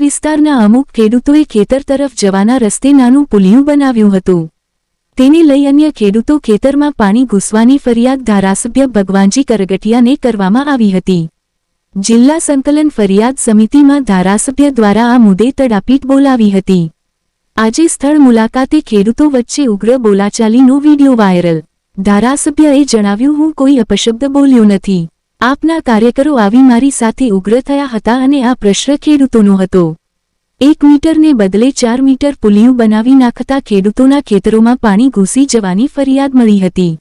વિસ્તારના અમુક ખેડૂતોએ ખેતર તરફ જવાના રસ્તે નાનું પુલિયું બનાવ્યું હતું. તેને લઈ અન્ય ખેડૂતો ખેતરમાં પાણી ઘૂસવાની ફરિયાદ ધારાસભ્ય ભગવાનજી કરગઠિયાને કરવામાં આવી હતી. જિલ્લા સંકલન ફરિયાદ સમિતિમાં ધારાસભ્ય દ્વારા આ મુદ્દે તડાપીટ બોલાવી હતી. આજે સ્થળ મુલાકાતે ખેડૂતો વચ્ચે ઉગ્ર બોલાચાલીનો વીડિયો વાયરલ. ધારાસભ્યએ જણાવ્યું, હું કોઈ અપશબ્દ બોલ્યો નથી. આપના કાર્યકરો આવી મારી સાથે ઉગ્ર થયા હતા અને આ પ્રશ્ન ખેડૂતોનો હતો. 1 મીટરને બદલે 4 મીટર પુલિયું બનાવી નાખતા ખેડૂતોના ખેતરોમાં પાણી ઘૂસી જવાની ફરિયાદ મળી હતી.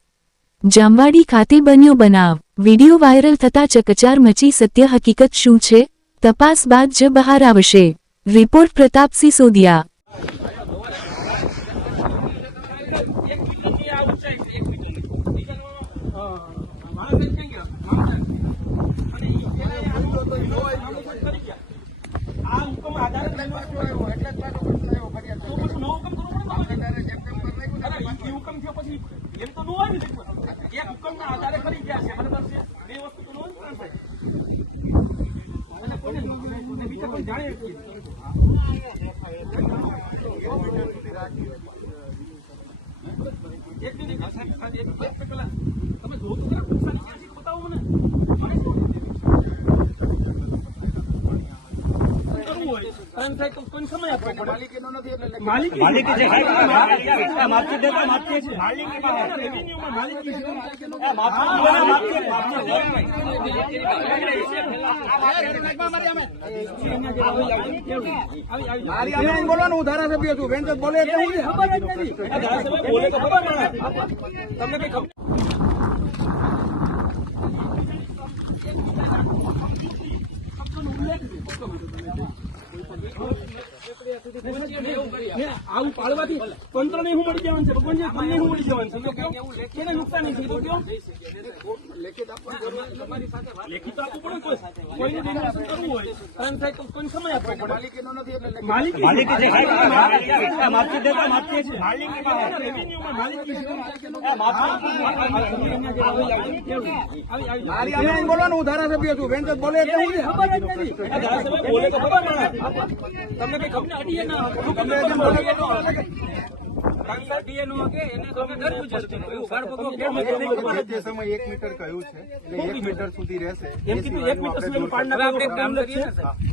જામવાડી ખાતે બન્યો બનાવ. વીડિયો વાયરલ થતા ચકચાર મચી. સત્ય હકીકત શું છે? તપાસ બાદ જ બહાર આવશે. રિપોર્ટ પ્રતાપસિંહ સોદિયા. ધારાસભ્ય છું બેન બોલે આવું પાડવાથી તંત્રને શું મળી જવાનું છે? ભગવાનજી તમને શું મળી જવાનું છે? એને નુકસાની છે તો કયો લેખિત આપવું પડે. કોઈને ડેનોવેશન કરવું હોય કારણ થાય તો કોઈ સમય આપવો પડે. માલિકીનો નથી એટલે માલિકી બોલવાનું ધારાસભ્ય છું બેન બોલે બોલે તો ખબર તમને કઈ ખબર અડીએ ના સમય 1 મીટર કહ્યું છે એટલે 1 મીટર સુધી રહેશે.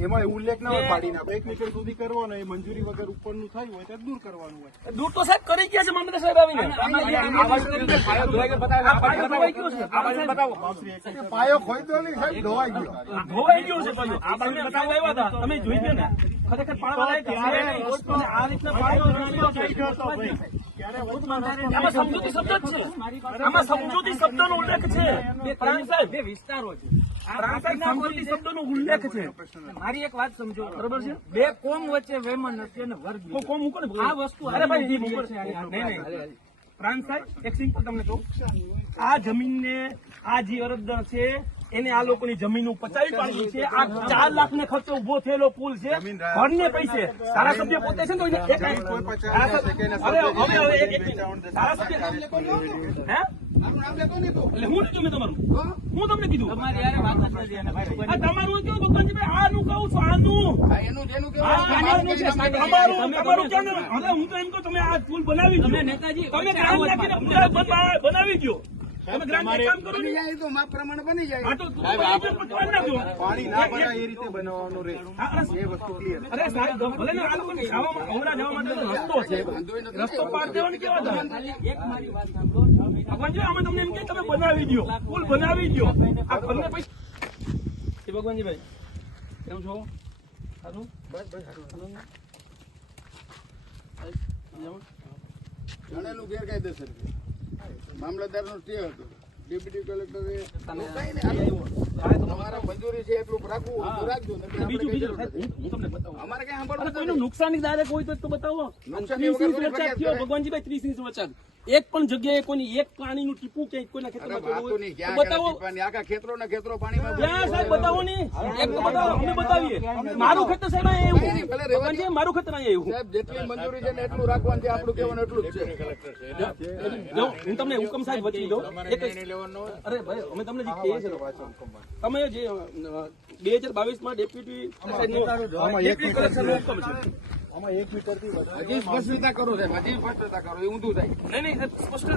એમાં ઉલ્લેખ ના હોય પાડીને 1 મીટર સુધી કરવાનો, એ મંજૂરી વગર ઉપરનું થયું હોય તો દૂર કરવાનું હોય. દૂર તો સાહેબ કરી ગયા છે મામલતદાર સાહેબ આવીને. પાયો ખોઈ નહીં સાહેબ, ધોવાઈ ગયો છે. પાયો આ બાજુ બતાવવા આવ્યા હતા, તમે જોઈ ગયા ને ખરેખર પાડવા આ રીતના પાયો આમાં સમજૂતી શબ્દ જ છે. આમાં સમજૂતી શબ્દનો ઉલ્લેખ છે. બે વિસ્તારો છે. સમજૂતી શબ્દનો ઉલ્લેખ છે. મારી એક વાત સમજો, બરોબર છે? બે કોમ વચ્ચે વેમન નથી અને વર્ગ કોમ મૂકો ને આ વસ્તુ. અરે ભાઈ નહીં પ્રાંત સાહેબ એક સિંપલ તમને કહું, આ જમીનને આ જે અરજદાર છે એને આ લોકોની જમીન પચાવી પાડી છે. આ 4 લાખ ને ખર્ચો ઉભો થયેલો પુલ છે. ઘરને પૈસે ધારાસભ્ય પોતે છે ને હું તમે તમારું હું તમને કીધું તમારું કેવું ભગવાનજી આનું કહું છું આનું હું તો એમ કહું તમે આ પુલ બનાવી દો. નેતાજી તમે બનાવી દો. પ્રમાણે બની જાય પાણી ના ભરાય એ રીતે બનાવવાનું રહે. એ વસ્તુ ક્લિયર. અરે સાહેબ ભલે ને આ લોકોને આવડા જવા માટે રસ્તો છે, રસ્તો પાર દેવાની કેવા એક મારી વાત સાંભળો ભગવાનજી, અમે તમને એમ કે તમે બનાવી દો, પુલ બનાવી દો. આ ઘરને પૈસા ભગવાનજીભાઈ કેમ છો? સારું બસ જાણેલું ગેરકાયદેસર મામલતદાર નો સ્ટે હતો. ડેપ્યુટી કલેક્ટરે તમારા મંજૂરી છે એટલું રાખવું રાખજો. અમારે કઈ સાંભળવું નુકસાની ડાયરેક્ટ હોય તો બતાવો. ભગવાનજીભાઈ 30 ઇંચ વરસાદ એક પણ જગ્યાએ કોઈની એક પાણીનું ટીપું ક્યાંય કોઈના ખેતરમાં બતાવો. આખા ખેતરો ખેતરો પાણીમાં સાહેબ બતાવો ને. એક તો બતાવો, અમે બતાવીએ. મારું ખેતર સાહેબ એવું, મારું ખેતર અહીંયા એવું. સાહેબ જેટલી મંજૂરી છે ને એટલું રાખવાનું છે. આપણું કહેવાનું એટલું જ છે. હું તમને હુકમ સાહેબ વચી દઉં. અરે ભાઈ અમે તમને જે કહીએ છીએ તમે જે 2022માં ડેપ્યુટી કલેક્ટરનો હુકમ છે. આમાં 1 મીટરથી વધારે હજી સ્પષ્ટતા કરો સાહેબ, હજી સ્પષ્ટતા કરો, એ ઊંધું થાય. નહીં સ્પષ્ટ